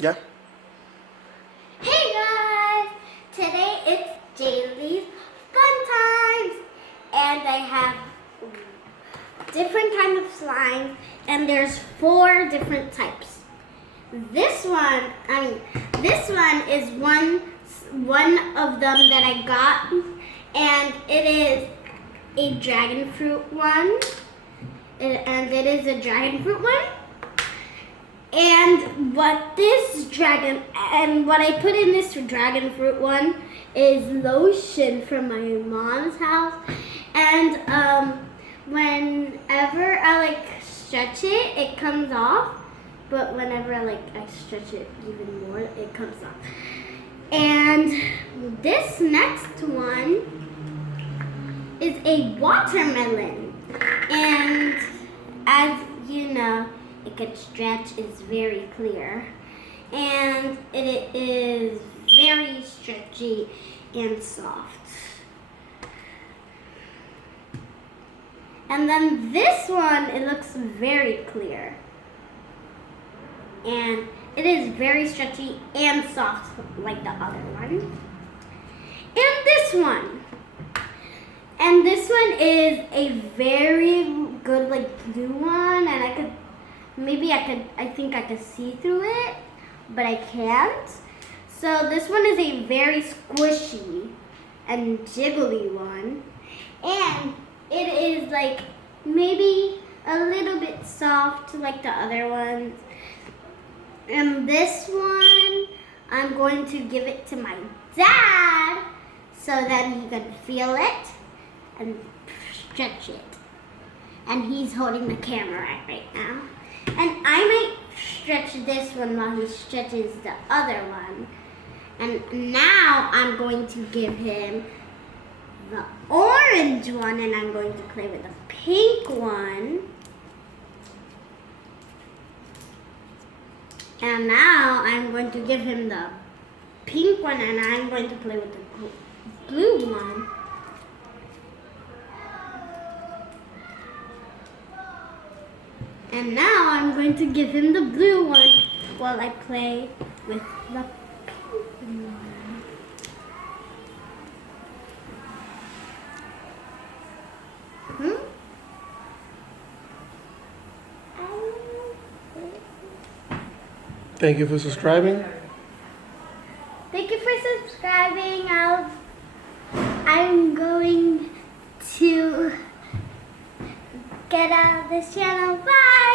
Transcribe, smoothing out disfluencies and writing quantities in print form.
Yeah. Hey guys! Today it's Jaylee's Fun Times! And I have different kinds of slime, and there's 4 different types. This one is one of them that I got, and it is a dragon fruit one. And it is a dragon fruit one. And what I put in this dragon fruit one is lotion from my mom's house. And whenever I stretch it, it comes off. But whenever I stretch it even more, it comes off. And this next one is a watermelon. And as you know, it can stretch, it's very clear. And it is very stretchy and soft. And then this one, it looks very clear. And it is very stretchy and soft like the other one. And this one. And this one is a very good blue one, and I think I could see through it, but I can't. So this one is a very squishy and jiggly one, and it is maybe a little bit soft like the other ones. And this one, I'm going to give it to my dad so that he can feel it and stretch it. And he's holding the camera right now. And I might stretch this one while he stretches the other one. And now I'm going to give him the orange one, and I'm going to play with the pink one. And now I'm going to give him the pink one, and I'm going to play with the blue one. And now I'm going to give him the blue one while I play with the pink one. Thank you for subscribing. Thank you for subscribing. I'm going to get out of this channel. Bye!